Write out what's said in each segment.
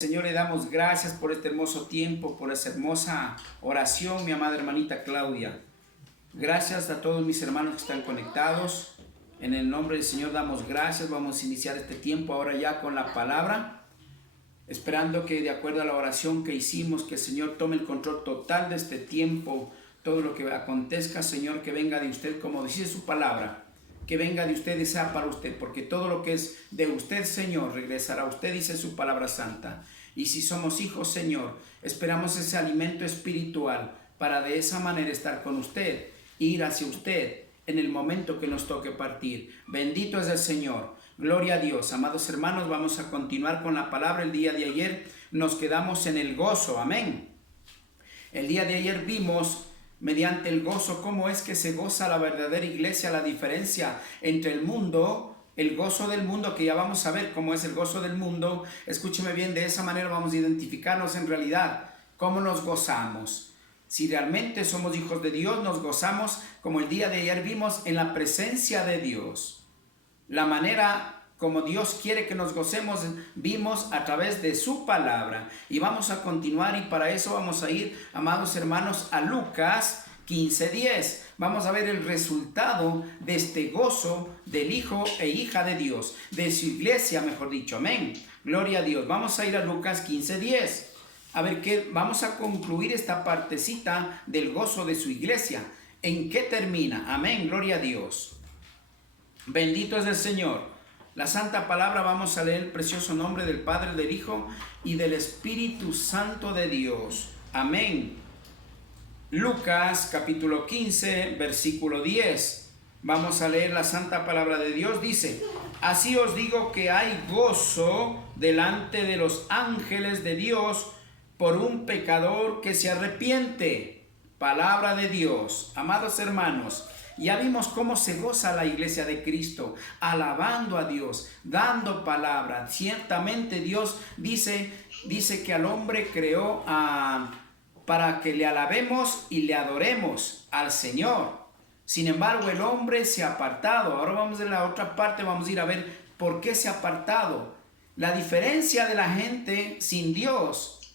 Señor, le damos gracias por este hermoso tiempo, por esa hermosa oración, mi amada hermanita Claudia. Gracias a todos mis hermanos que están conectados. En el nombre del Señor damos gracias. Vamos a iniciar este tiempo ahora ya con la palabra, esperando que de acuerdo a la oración que hicimos, que el Señor tome el control total de este tiempo. Todo lo que acontezca, Señor, que venga de usted, como dice su palabra, que venga de usted y sea para usted, porque todo lo que es de usted, Señor, regresará a usted, dice su palabra santa. Y si somos hijos, Señor, esperamos ese alimento espiritual para de esa manera estar con usted, ir hacia usted en el momento que nos toque partir. Bendito es el Señor. Gloria a Dios. Amados hermanos, vamos a continuar con la palabra. El día de ayer nos quedamos en el gozo. Amén. El día de ayer vimos mediante el gozo cómo es que se goza la verdadera iglesia, la diferencia entre el mundo, el gozo del mundo, que ya vamos a ver cómo es el gozo del mundo. Escúcheme bien, de esa manera vamos a identificarnos en realidad cómo nos gozamos. Si realmente somos hijos de Dios, nos gozamos como el día de ayer vimos en la presencia de Dios. La manera como Dios quiere que nos gocemos, vimos a través de su palabra. Y vamos a continuar y para eso vamos a ir, amados hermanos, a Lucas 15:10. Vamos a ver el resultado de este gozo del hijo e hija de Dios, de su iglesia, mejor dicho. Amén. Gloria a Dios. Vamos a ir a Lucas 15:10. A ver qué, vamos a concluir esta partecita del gozo de su iglesia. ¿En qué termina? Amén. Gloria a Dios. Bendito es el Señor. La santa palabra, vamos a leer el precioso nombre del Padre, del Hijo y del Espíritu Santo de Dios. Amén. Lucas capítulo 15, versículo 10. Vamos a leer la santa palabra de Dios. Dice: así os digo que hay gozo delante de los ángeles de Dios por un pecador que se arrepiente. Palabra de Dios. Amados hermanos, ya vimos cómo se goza la iglesia de Cristo, alabando a Dios, dando palabra. Ciertamente Dios dice que al hombre creó para que le alabemos y le adoremos al Señor. Sin embargo, el hombre se ha apartado. Ahora vamos a la otra parte, vamos a ir a ver por qué se ha apartado. La diferencia de la gente sin Dios,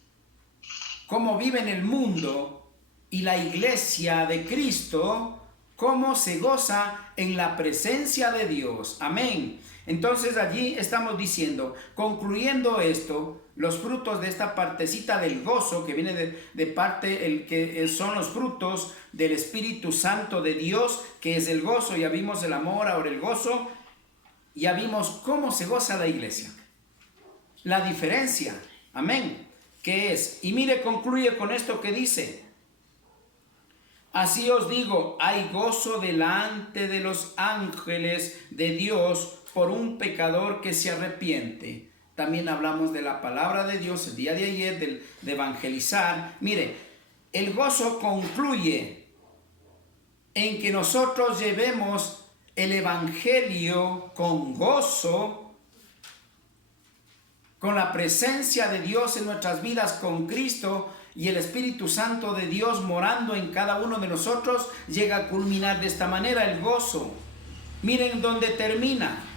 cómo vive en el mundo, y la iglesia de Cristo, cómo se goza en la presencia de Dios. Amén. Entonces allí estamos diciendo, concluyendo esto, los frutos de esta partecita del gozo, que viene de parte, el que son los frutos del Espíritu Santo de Dios, que es el gozo. Ya vimos el amor, ahora el gozo. Ya vimos cómo se goza la iglesia. La diferencia, amén, que es, y mire, concluye con esto que dice: así os digo, hay gozo delante de los ángeles de Dios por un pecador que se arrepiente. También hablamos de la palabra de Dios el día de ayer, de evangelizar. Mire, el gozo concluye en que nosotros llevemos el evangelio con gozo, con la presencia de Dios en nuestras vidas, con Cristo y el Espíritu Santo de Dios morando en cada uno de nosotros. Llega a culminar de esta manera el gozo. Miren dónde termina.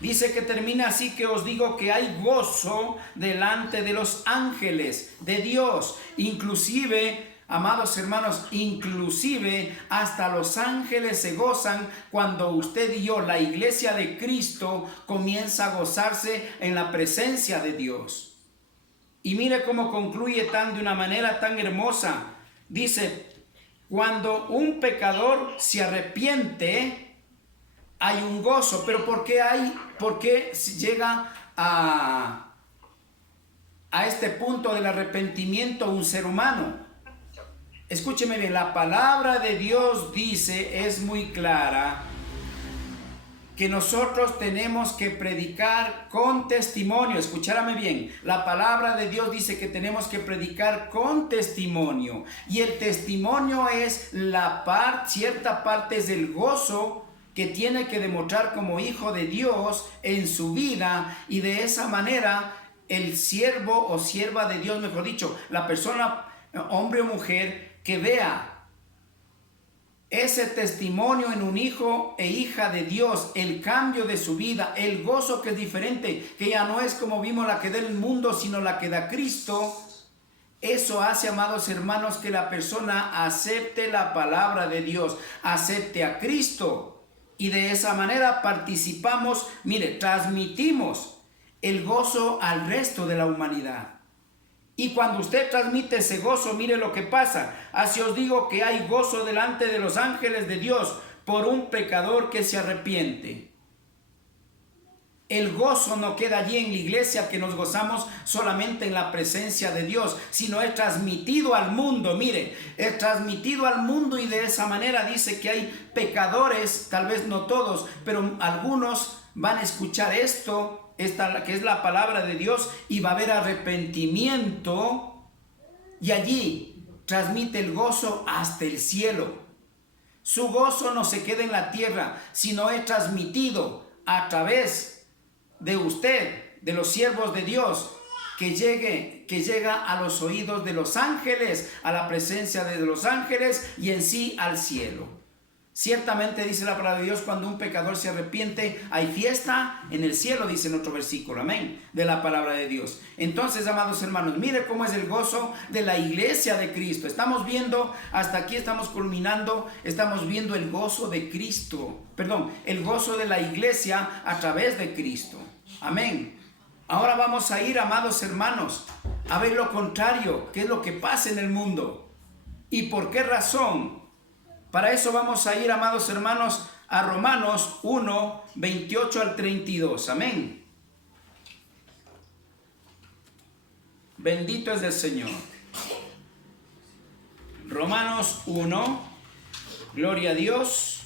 Dice que termina así, que os digo que hay gozo delante de los ángeles de Dios. Inclusive, amados hermanos, inclusive hasta los ángeles se gozan cuando usted y yo, la iglesia de Cristo, comienza a gozarse en la presencia de Dios. Y mire cómo concluye de una manera tan hermosa. Dice: cuando un pecador se arrepiente, hay un gozo. Pero ¿por qué llega a este punto del arrepentimiento un ser humano? Escúcheme bien, la palabra de Dios dice, es muy clara, que nosotros tenemos que predicar con testimonio. Escúchame bien, la palabra de Dios dice que tenemos que predicar con testimonio. Y el testimonio es cierta parte es el gozo que tiene que demostrar como hijo de Dios en su vida. Y de esa manera el siervo o sierva de Dios, mejor dicho, la persona, hombre o mujer, que vea ese testimonio en un hijo e hija de Dios, el cambio de su vida, el gozo que es diferente, que ya no es como vimos la que da el mundo, sino la que da Cristo. Eso hace, amados hermanos, que la persona acepte la palabra de Dios, acepte a Cristo, y de esa manera participamos, mire, transmitimos el gozo al resto de la humanidad. Y cuando usted transmite ese gozo, mire lo que pasa. Así os digo que hay gozo delante de los ángeles de Dios por un pecador que se arrepiente. El gozo no queda allí en la iglesia, que nos gozamos solamente en la presencia de Dios, sino es transmitido al mundo. Mire, es transmitido al mundo, y de esa manera dice que hay pecadores, tal vez no todos, pero algunos van a escuchar esto, que es la palabra de Dios, y va a haber arrepentimiento, y allí transmite el gozo hasta el cielo. Su gozo no se queda en la tierra, sino es transmitido a través de usted, de los siervos de Dios, que llega a los oídos de los ángeles, a la presencia de los ángeles y en sí al cielo. Ciertamente dice la palabra de Dios, cuando un pecador se arrepiente, hay fiesta en el cielo, dice en otro versículo, amén, de la palabra de Dios. Entonces, amados hermanos, mire cómo es el gozo de la iglesia de Cristo. Estamos viendo, hasta aquí estamos culminando, estamos viendo el gozo de Cristo, el gozo de la iglesia a través de Cristo, amén. Ahora vamos a ir, amados hermanos, a ver lo contrario, qué es lo que pasa en el mundo y por qué razón. Para eso vamos a ir, amados hermanos, a Romanos 1, 28 al 32. Amén. Bendito es el Señor. Romanos 1, gloria a Dios.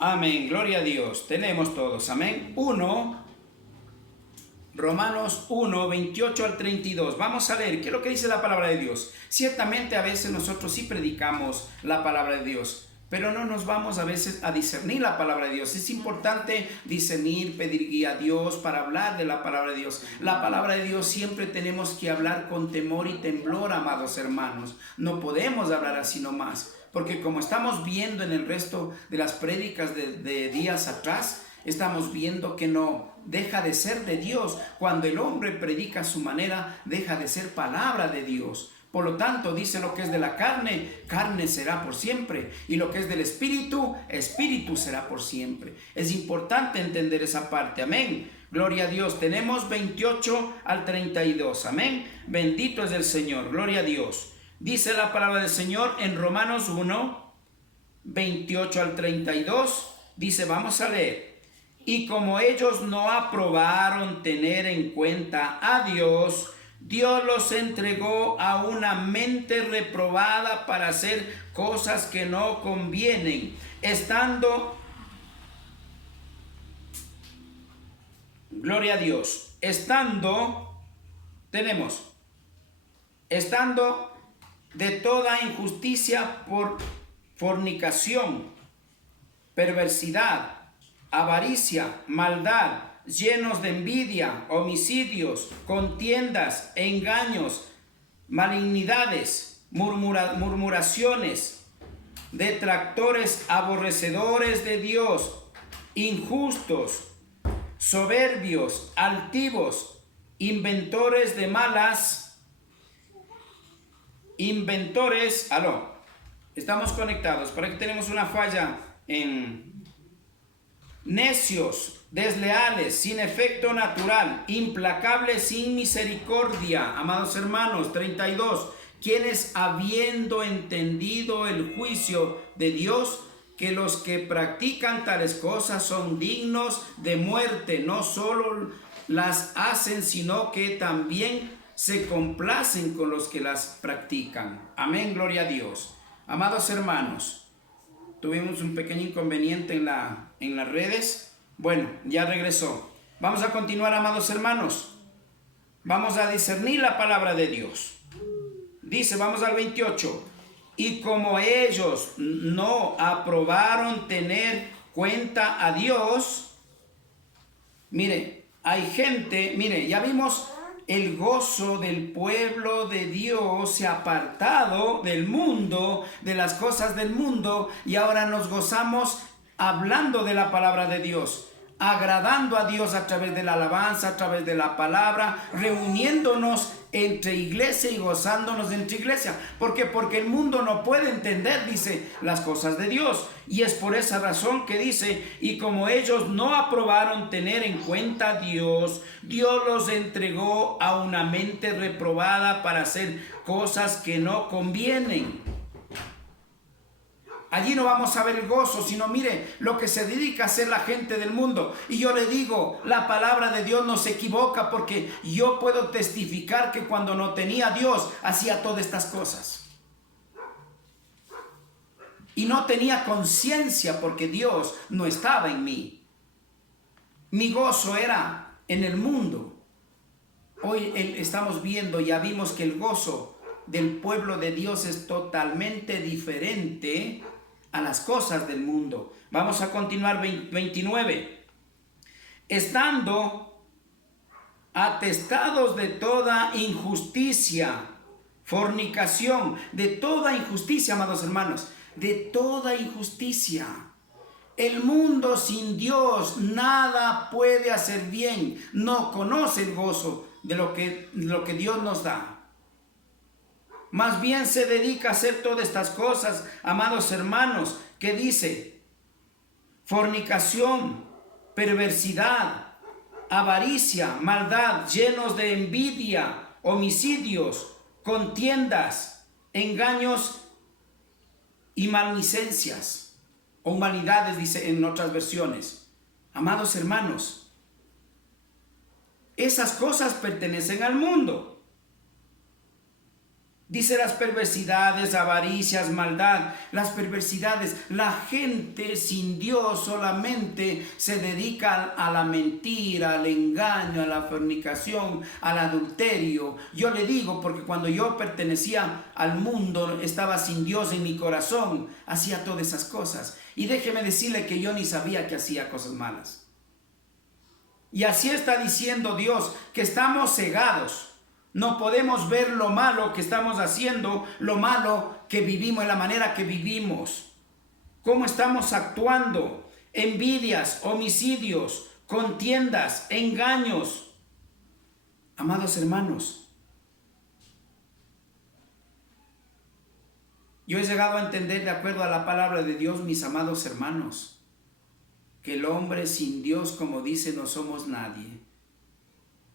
Amén, gloria a Dios. Tenemos todos, amén. Romanos 1, 28 al 32. Vamos a leer qué es lo que dice la palabra de Dios. Ciertamente a veces nosotros sí predicamos la palabra de Dios, pero no nos vamos a veces a discernir la palabra de Dios. Es importante discernir, pedir guía a Dios para hablar de la palabra de Dios. La palabra de Dios siempre tenemos que hablar con temor y temblor, amados hermanos. No podemos hablar así nomás, porque como estamos viendo en el resto de las prédicas de días atrás, estamos viendo que no deja de ser de Dios. Cuando el hombre predica a su manera, deja de ser palabra de Dios. Por lo tanto, dice, lo que es de la carne, carne será por siempre, y lo que es del espíritu, espíritu será por siempre. Es importante entender esa parte, amén. Gloria a Dios. Tenemos 28 al 32, amén. Bendito es el Señor, gloria a Dios. Dice la palabra del Señor en Romanos 1, 28 al 32, dice, vamos a leer. Y como ellos no aprobaron tener en cuenta a Dios, Dios los entregó a una mente reprobada para hacer cosas que no convienen, gloria a Dios, estando de toda injusticia por fornicación, perversidad, avaricia, maldad, llenos de envidia, homicidios, contiendas, engaños, malignidades, murmuraciones, detractores, aborrecedores de Dios, injustos, soberbios, altivos, inventores de malas, estamos conectados, para que tenemos una falla en necios, desleales, sin efecto natural, implacables, sin misericordia. Amados hermanos, 32, quienes habiendo entendido el juicio de Dios, que los que practican tales cosas son dignos de muerte, no solo las hacen, sino que también se complacen con los que las practican. Amén, gloria a Dios. Amados hermanos, tuvimos un pequeño inconveniente en las redes. Bueno, ya regresó. Vamos a continuar, amados hermanos. Vamos a discernir la palabra de Dios. Dice, vamos al 28. Y como ellos no aprobaron tener cuenta a Dios, mire, hay gente, mire, ya vimos el gozo del pueblo de Dios se ha apartado del mundo, de las cosas del mundo, y ahora nos gozamos hablando de la palabra de Dios, agradando a Dios a través de la alabanza, a través de la palabra, reuniéndonos entre iglesia y gozándonos entre iglesia. ¿Por qué? Porque el mundo no puede entender, dice, las cosas de Dios. Y es por esa razón que dice, y como ellos no aprobaron tener en cuenta a Dios, Dios los entregó a una mente reprobada para hacer cosas que no convienen. Allí no vamos a ver el gozo, sino mire lo que se dedica a hacer la gente del mundo. Y yo le digo, la palabra de Dios no se equivoca, porque yo puedo testificar que cuando no tenía a Dios, hacía todas estas cosas. Y no tenía conciencia porque Dios no estaba en mí. Mi gozo era en el mundo. Hoy estamos viendo, ya vimos que el gozo del pueblo de Dios es totalmente diferente a las cosas del mundo. Vamos a continuar 29. Estando atestados de toda injusticia, fornicación, de toda injusticia, amados hermanos, de toda injusticia. El mundo sin Dios nada puede hacer bien, no conoce el gozo de lo que Dios nos da. Más bien se dedica a hacer todas estas cosas, amados hermanos, que dice: fornicación, perversidad, avaricia, maldad, llenos de envidia, homicidios, contiendas, engaños y malnicencias, o humanidades, dice en otras versiones. Amados hermanos, esas cosas pertenecen al mundo. Dice las perversidades, avaricias, maldad. Las perversidades, la gente sin Dios solamente se dedica a la mentira, al engaño, a la fornicación, al adulterio. Yo le digo porque cuando yo pertenecía al mundo, estaba sin Dios en mi corazón, hacía todas esas cosas. Y déjeme decirle que yo ni sabía que hacía cosas malas. Y así está diciendo Dios, que estamos cegados. No podemos ver lo malo que estamos haciendo, lo malo que vivimos, en la manera que vivimos. Cómo estamos actuando. Envidias, homicidios, contiendas, engaños. Amados hermanos, yo he llegado a entender, de acuerdo a la palabra de Dios, mis amados hermanos, que el hombre sin Dios, como dice, no somos nadie.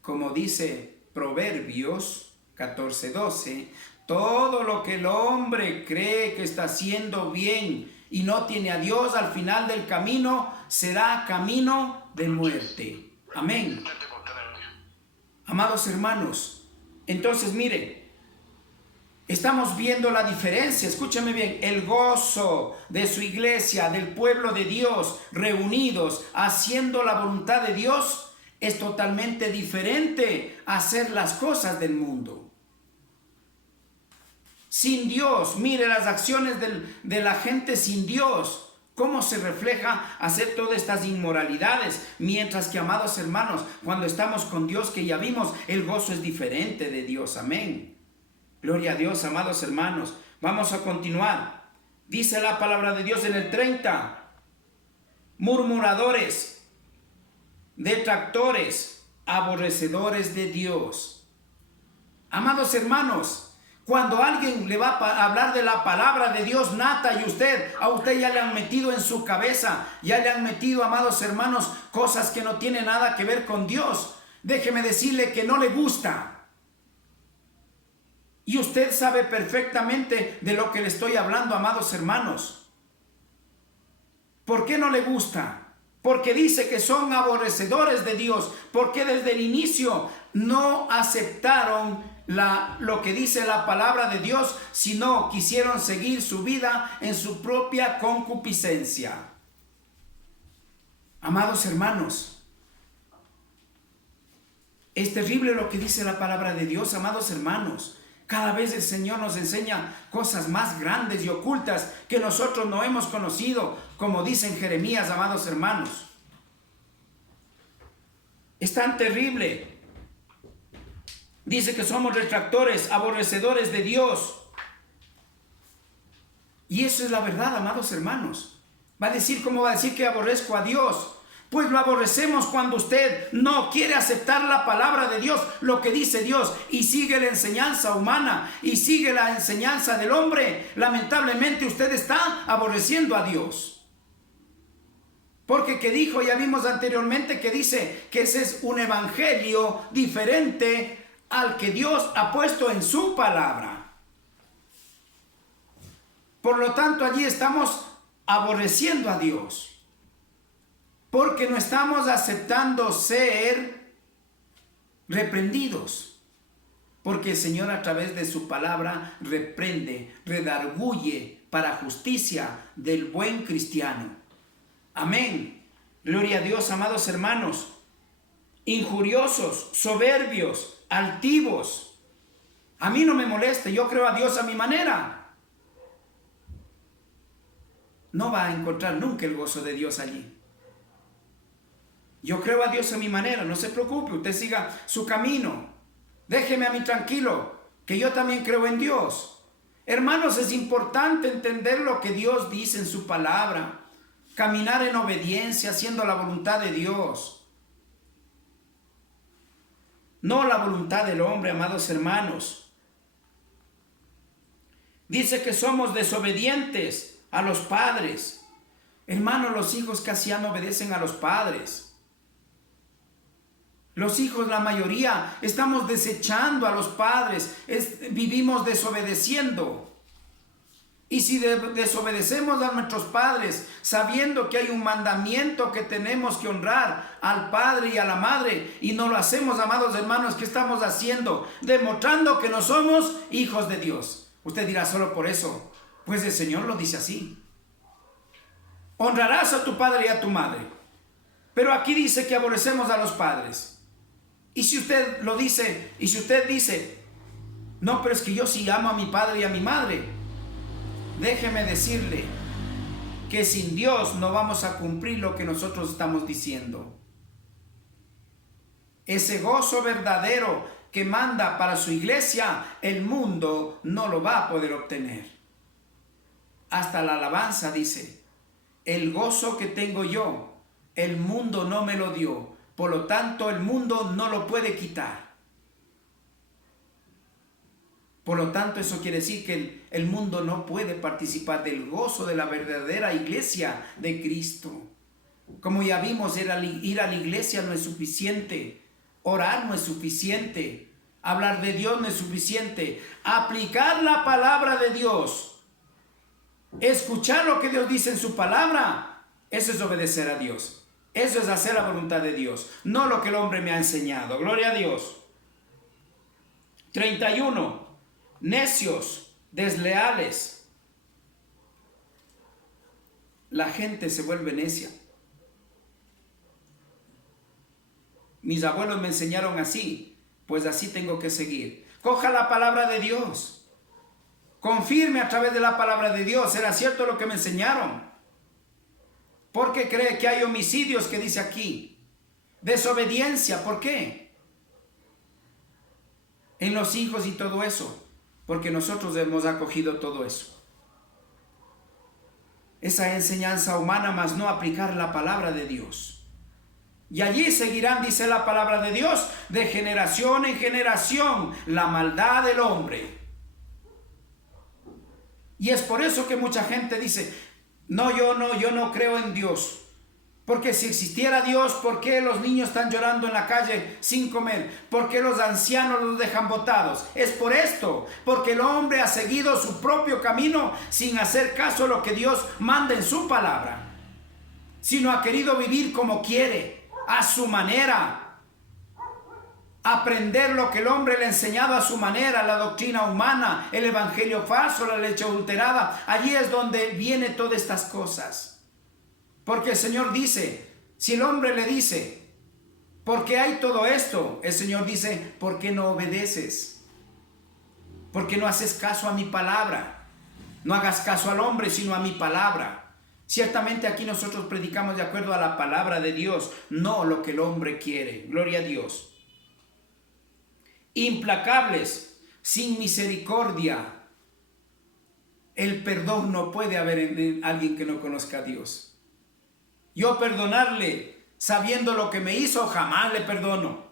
Como dice Proverbios 14:12, todo lo que el hombre cree que está haciendo bien y no tiene a Dios al final del camino, será camino de muerte. Amén. Amados hermanos, entonces mire, estamos viendo la diferencia, escúchame bien, el gozo de su iglesia, del pueblo de Dios, reunidos, haciendo la voluntad de Dios, es totalmente diferente a hacer las cosas del mundo. Sin Dios, mire las acciones de la gente sin Dios, cómo se refleja hacer todas estas inmoralidades, mientras que, amados hermanos, cuando estamos con Dios, que ya vimos, el gozo es diferente de Dios. Amén. Gloria a Dios, amados hermanos. Vamos a continuar. Dice la palabra de Dios en el 30. Murmuradores, detractores, aborrecedores de Dios. Amados hermanos, cuando alguien le va a hablar de la palabra de Dios nata, y a usted ya le han metido en su cabeza, ya le han metido, amados hermanos, cosas que no tienen nada que ver con Dios, déjeme decirle que no le gusta. Y usted sabe perfectamente de lo que le estoy hablando, amados hermanos. ¿Por qué no le gusta? Porque dice que son aborrecedores de Dios, porque desde el inicio no aceptaron lo que dice la palabra de Dios, sino quisieron seguir su vida en su propia concupiscencia. Amados hermanos, es terrible lo que dice la palabra de Dios, amados hermanos. Cada vez el Señor nos enseña cosas más grandes y ocultas que nosotros no hemos conocido, como dice en Jeremías, amados hermanos. Es tan terrible Dice que somos retractores, aborrecedores de Dios. Y eso es la verdad, amados hermanos. ¿Cómo va a decir que aborrezco a Dios? Pues lo aborrecemos cuando usted no quiere aceptar la palabra de Dios, lo que dice Dios, y sigue la enseñanza humana, y sigue la enseñanza del hombre. Lamentablemente usted está aborreciendo a Dios. Porque ya vimos anteriormente que dice que ese es un evangelio diferente al que Dios ha puesto en su palabra. Por lo tanto, allí estamos aborreciendo a Dios. Porque no estamos aceptando ser reprendidos. Porque el Señor a través de su palabra reprende, redarguye para justicia del buen cristiano. Amén. Gloria a Dios, amados hermanos. Injuriosos, soberbios, altivos. A mí no me moleste, yo creo a Dios a mi manera. No va a encontrar nunca el gozo de Dios allí. Yo creo a Dios a mi manera, no se preocupe, usted siga su camino. Déjeme a mí tranquilo, que yo también creo en Dios. Hermanos, es importante entender lo que Dios dice en su palabra. Caminar en obediencia, haciendo la voluntad de Dios. No la voluntad del hombre, amados hermanos. Dice que somos desobedientes a los padres. Hermanos, los hijos casi ya no obedecen a los padres. Los hijos, la mayoría, estamos desechando a los padres, vivimos desobedeciendo. Y si desobedecemos a nuestros padres, sabiendo que hay un mandamiento que tenemos que honrar al padre y a la madre, y no lo hacemos, amados hermanos, ¿qué estamos haciendo? Demostrando que no somos hijos de Dios. Usted dirá, solo por eso. Pues el Señor lo dice así. Honrarás a tu padre y a tu madre. Pero aquí dice que aborrecemos a los padres. Y si usted lo dice, y si usted dice, no, pero es que yo sí amo a mi padre y a mi madre, déjeme decirle que sin Dios no vamos a cumplir lo que nosotros estamos diciendo. Ese gozo verdadero que manda para su iglesia, el mundo no lo va a poder obtener. Hasta la alabanza dice, el gozo que tengo yo, el mundo no me lo dio. Por lo tanto, el mundo no lo puede quitar. Por lo tanto, eso quiere decir que el mundo no puede participar del gozo de la verdadera iglesia de Cristo. Como ya vimos, ir a la iglesia no es suficiente. Orar no es suficiente. Hablar de Dios no es suficiente. Aplicar la palabra de Dios, escuchar lo que Dios dice en su palabra, eso es obedecer a Dios. Eso es hacer la voluntad de Dios, no lo que el hombre me ha enseñado. Gloria a Dios. 31. Necios, desleales. La gente se vuelve necia. Mis abuelos me enseñaron así, pues así tengo que seguir. Coja la palabra de Dios. Confirme a través de la palabra de Dios. ¿Era cierto lo que me enseñaron? Porque cree que hay homicidios, que dice aquí. Desobediencia, ¿por qué? En los hijos y todo eso. Porque nosotros hemos acogido todo eso. Esa enseñanza humana, más no aplicar la palabra de Dios. Y allí seguirán, dice la palabra de Dios, de generación en generación, la maldad del hombre. Y es por eso que mucha gente dice, yo no creo en Dios. Porque si existiera Dios, ¿por qué los niños están llorando en la calle sin comer? ¿Por qué los ancianos los dejan botados? Es por esto, porque el hombre ha seguido su propio camino sin hacer caso a lo que Dios manda en su palabra, sino ha querido vivir como quiere, a su manera. Aprender lo que el hombre le ha enseñado a su manera, la doctrina humana, el evangelio falso, la leche adulterada. Allí es donde vienen todas estas cosas. Porque el Señor dice, si el hombre le dice, ¿por qué hay todo esto? El Señor dice, ¿por qué no obedeces? ¿Por qué no haces caso a mi palabra? No hagas caso al hombre, sino a mi palabra. Ciertamente aquí nosotros predicamos de acuerdo a la palabra de Dios, no lo que el hombre quiere. Gloria a Dios. implacables, sin misericordia. El perdón no puede haber en alguien que no conozca a Dios. Yo perdonarle sabiendo lo que me hizo, jamás le perdono.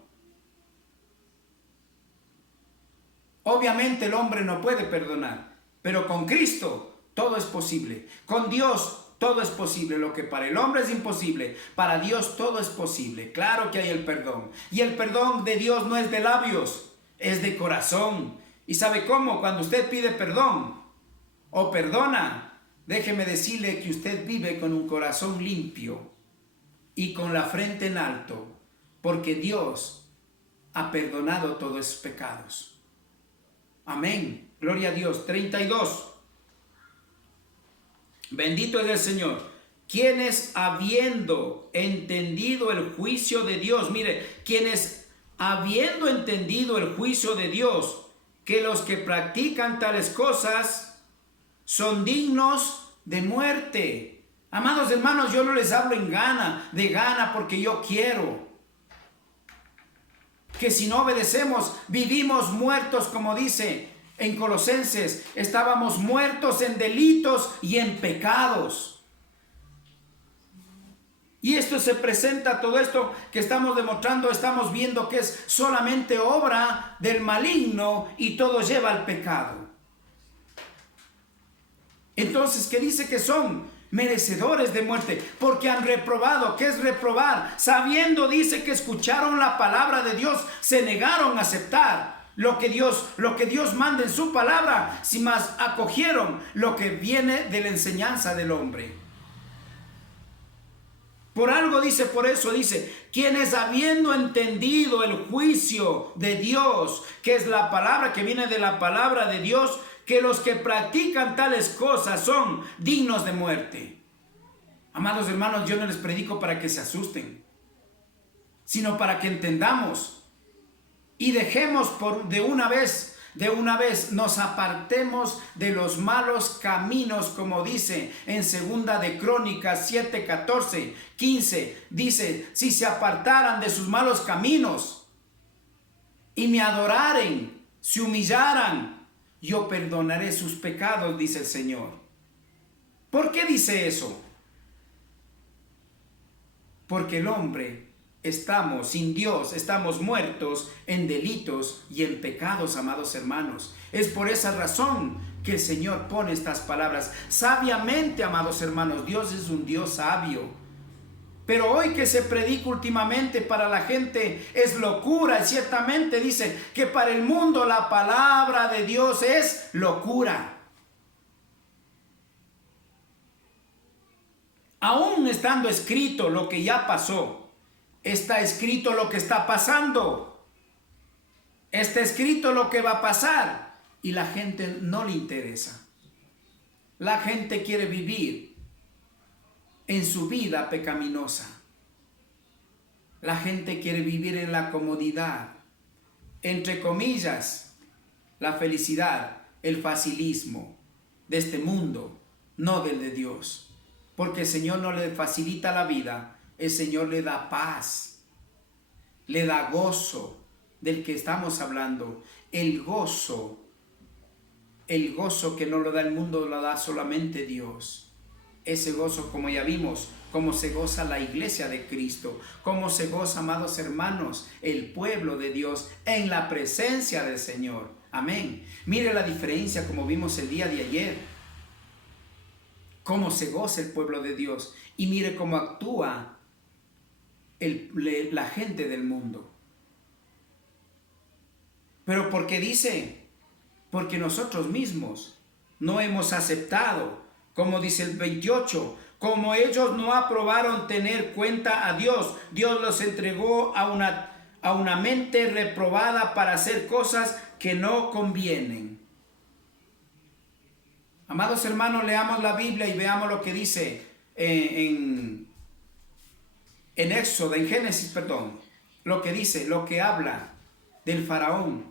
Obviamente el hombre no puede perdonar, pero con Cristo todo es posible. Con Dios todo es posible. Lo que para el hombre es imposible, para Dios todo es posible. Claro que hay el perdón. Y el perdón de Dios no es de labios, es de corazón. ¿Y sabe cómo? Cuando usted pide perdón o perdona, déjeme decirle que usted vive con un corazón limpio y con la frente en alto, porque Dios ha perdonado todos esos pecados. Amén. Gloria a Dios. 32. Bendito es el Señor. Quienes habiendo entendido el juicio de Dios, mire, quienes habiendo entendido el juicio de Dios, que los que practican tales cosas son dignos de muerte. Amados hermanos, yo no les hablo de gana porque yo quiero. Que si no obedecemos, vivimos muertos, como dice en Colosenses, estábamos muertos en delitos y en pecados. Y esto se presenta, todo esto que estamos demostrando, estamos viendo que es solamente obra del maligno y todo lleva al pecado. Entonces, ¿qué dice que son? Merecedores de muerte, porque han reprobado. ¿Qué es reprobar? Sabiendo, dice, que escucharon la palabra de Dios, se negaron a aceptar lo que Dios manda en su palabra, si más acogieron lo que viene de la enseñanza del hombre. Por algo dice, por eso dice, quienes habiendo entendido el juicio de Dios, que es la palabra que viene de la palabra de Dios, que los que practican tales cosas son dignos de muerte. Amados hermanos, yo no les predico para que se asusten, sino para que entendamos y dejemos de una vez, nos apartemos de los malos caminos, como dice en segunda de Crónicas 7, 14, 15, dice, si se apartaran de sus malos caminos y me adoraren, se humillaran, yo perdonaré sus pecados, dice el Señor. ¿Por qué dice eso? Porque el hombre estamos sin Dios, estamos muertos en delitos y en pecados, amados hermanos. Es por esa razón que el Señor pone estas palabras sabiamente, amados hermanos. Dios es un Dios sabio. Pero hoy que se predica últimamente para la gente es locura. Y ciertamente dice que para el mundo la palabra de Dios es locura. Aún estando escrito lo que ya pasó, está escrito lo que está pasando. Está escrito lo que va a pasar. Y la gente no le interesa. La gente quiere vivir en su vida pecaminosa. La gente quiere vivir en la comodidad, entre comillas, la felicidad, el facilismo de este mundo, no del de Dios. Porque el Señor no le facilita la vida, el Señor le da paz, le da gozo, del que estamos hablando. El gozo que no lo da el mundo, lo da solamente Dios. Ese gozo, como ya vimos, cómo se goza la iglesia de Cristo, cómo se goza, amados hermanos, el pueblo de Dios en la presencia del Señor. Amén. Mire la diferencia, como vimos el día de ayer, cómo se goza el pueblo de Dios, y mire cómo actúa la gente del mundo. Pero ¿por qué dice? Porque nosotros mismos no hemos aceptado. Como dice el 28, como ellos no aprobaron tener cuenta a Dios, Dios los entregó a una mente reprobada para hacer cosas que no convienen. Amados hermanos, leamos la Biblia y veamos lo que dice en Éxodo, en Génesis, perdón, lo que dice, lo que habla del faraón.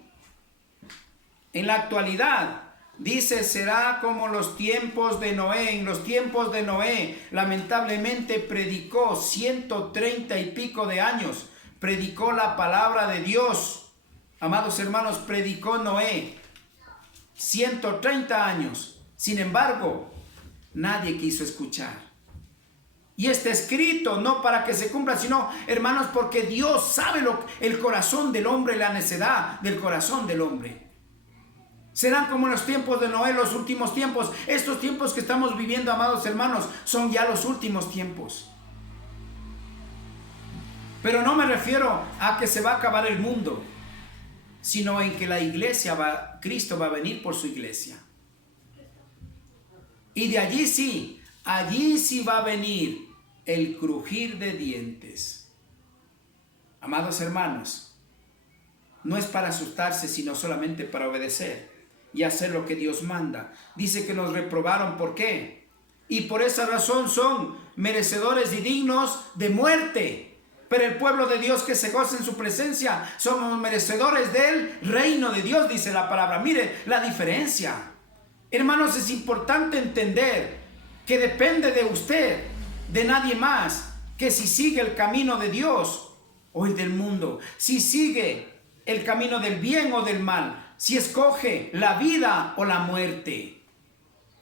En la actualidad, dice, será como los tiempos de Noé. En los tiempos de Noé, lamentablemente predicó 130 y pico de años. Predicó la palabra de Dios. Amados hermanos, predicó Noé 130 años. Sin embargo, nadie quiso escuchar. Y está escrito no para que se cumpla, sino, hermanos, porque Dios sabe el corazón del hombre, la necedad del corazón del hombre. Serán como en los tiempos de Noé, los últimos tiempos. Estos tiempos que estamos viviendo, amados hermanos, son ya los últimos tiempos. Pero no me refiero a que se va a acabar el mundo, sino en que la iglesia Cristo va a venir por su iglesia. Y de allí sí va a venir el crujir de dientes. Amados hermanos, no es para asustarse, sino solamente para obedecer y hacer lo que Dios manda. Dice que nos reprobaron, ¿por qué? Y por esa razón son merecedores y dignos de muerte. Pero el pueblo de Dios que se goza en su presencia, somos merecedores del reino de Dios, dice la palabra. Mire la diferencia. Hermanos, es importante entender que depende de usted, de nadie más, que si sigue el camino de Dios o el del mundo, si sigue el camino del bien o del mal, si escoge la vida o la muerte.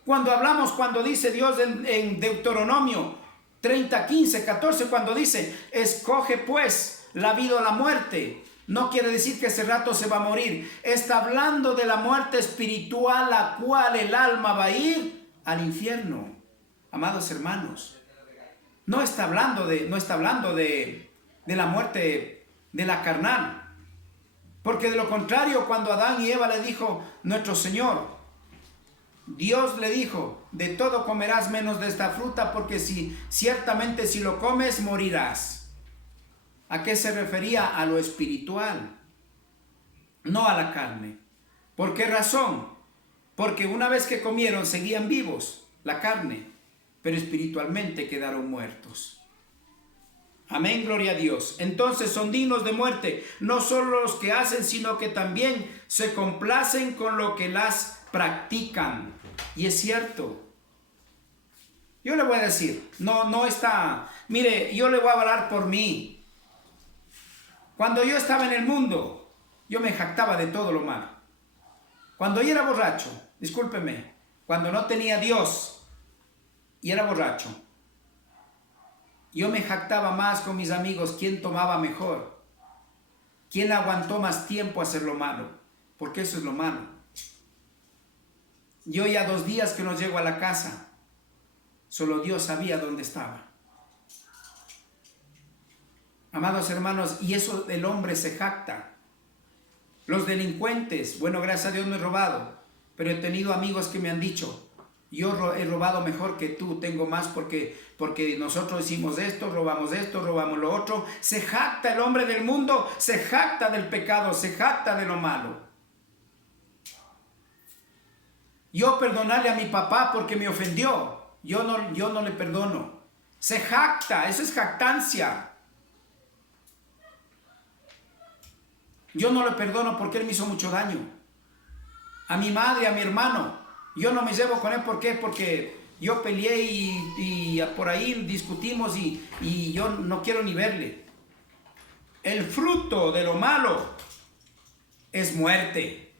Cuando dice Dios en Deuteronomio 30, 15, 14, cuando dice, escoge pues la vida o la muerte, no quiere decir que ese rato se va a morir. Está hablando de la muerte espiritual, la cual el alma va a ir al infierno. Amados hermanos, no está hablando de la muerte de la carnal. Porque de lo contrario, cuando Adán y Eva le dijo nuestro Señor, Dios le dijo, de todo comerás menos de esta fruta, porque ciertamente si lo comes morirás. ¿A qué se refería? A lo espiritual, no a la carne. ¿Por qué razón? Porque una vez que comieron seguían vivos, la carne, pero espiritualmente quedaron muertos. Amén, gloria a Dios. Entonces son dignos de muerte, no solo los que hacen, sino que también se complacen con lo que las practican. Y es cierto. Yo le voy a decir, no está, mire, yo le voy a hablar por mí. Cuando yo estaba en el mundo, yo me jactaba de todo lo malo. Cuando yo era borracho, discúlpeme, cuando no tenía Dios y era borracho, yo me jactaba más con mis amigos quién tomaba mejor, quién aguantó más tiempo a hacer lo malo, porque eso es lo malo. Yo ya 2 días que no llego a la casa, solo Dios sabía dónde estaba. Amados hermanos, y eso el hombre se jacta. Los delincuentes, bueno, gracias a Dios no he robado, pero he tenido amigos que me han dicho, yo he robado mejor que tú, tengo más porque nosotros hicimos esto, robamos lo otro. Se jacta el hombre del mundo, se jacta del pecado, se jacta de lo malo. Yo perdonarle a mi papá porque me ofendió, yo no le perdono. Se jacta, eso es jactancia. Yo no le perdono porque él me hizo mucho daño. A mi madre, a mi hermano, yo no me llevo con él. ¿Por qué? Porque yo peleé y por ahí discutimos y yo no quiero ni verle. El fruto de lo malo es muerte.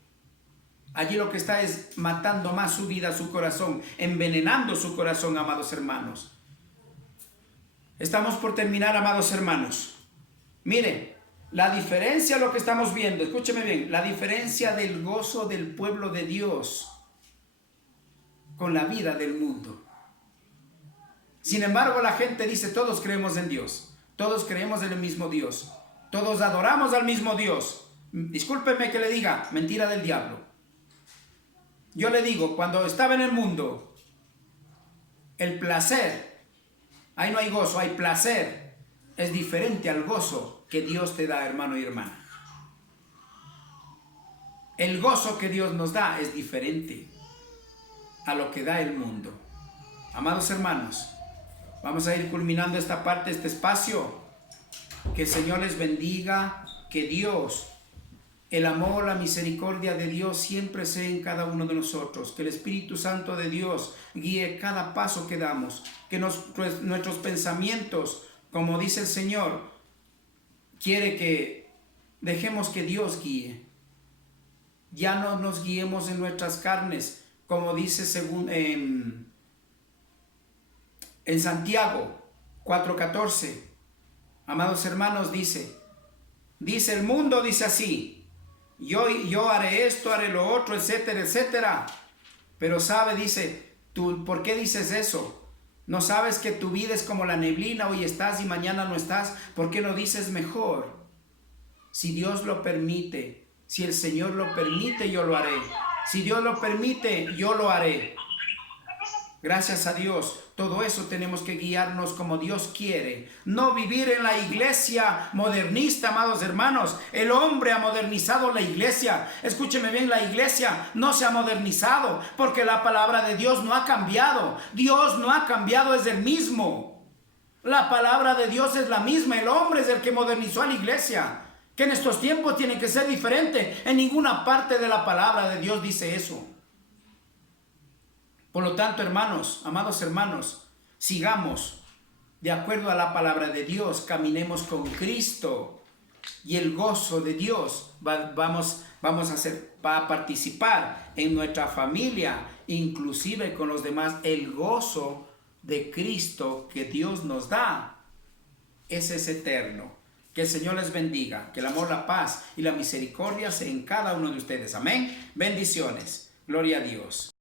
Allí lo que está es matando más su vida, su corazón, envenenando su corazón, amados hermanos. Estamos por terminar, amados hermanos. Miren, la diferencia, lo que estamos viendo, escúcheme bien, la diferencia del gozo del pueblo de Dios con la vida del mundo. Sin embargo, la gente dice, todos creemos en Dios, todos creemos en el mismo Dios, todos adoramos al mismo Dios. Discúlpeme que le diga, mentira del diablo. Yo le digo, cuando estaba en el mundo, el placer, ahí no hay gozo, hay placer, es diferente al gozo que Dios te da, hermano y hermana. El gozo que Dios nos da es diferente a lo que da el mundo. Amados hermanos, vamos a ir culminando esta parte, este espacio. Que el Señor les bendiga, que Dios, el amor, la misericordia de Dios siempre sea en cada uno de nosotros. Que el Espíritu Santo de Dios guíe cada paso que damos. Que nuestros pensamientos, como dice el Señor, quiere que dejemos que Dios guíe. Ya no nos guiemos en nuestras carnes, como dice según en Santiago 4:14. Amados hermanos, dice el mundo, dice así: yo haré esto, haré lo otro, etcétera, etcétera. Pero sabe, dice, tú, ¿por qué dices eso? ¿No sabes que tu vida es como la neblina? Hoy estás y mañana no estás. ¿Por qué no dices mejor? Si Dios lo permite, si el Señor lo permite, yo lo haré. Si Dios lo permite, yo lo haré. Gracias a Dios. Todo eso tenemos que guiarnos como Dios quiere. No vivir en la iglesia modernista, amados hermanos. El hombre ha modernizado la iglesia. Escúcheme bien, la iglesia no se ha modernizado porque la palabra de Dios no ha cambiado. Dios no ha cambiado, es el mismo. La palabra de Dios es la misma. El hombre es el que modernizó a la iglesia. Que en estos tiempos tiene que ser diferente. En ninguna parte de la palabra de Dios dice eso. Por lo tanto, hermanos, amados hermanos, sigamos de acuerdo a la palabra de Dios, caminemos con Cristo y el gozo de Dios vamos a participar en nuestra familia, inclusive con los demás. El gozo de Cristo que Dios nos da, ese es eterno. Que el Señor les bendiga, que el amor, la paz y la misericordia sea en cada uno de ustedes. Amén. Bendiciones. Gloria a Dios.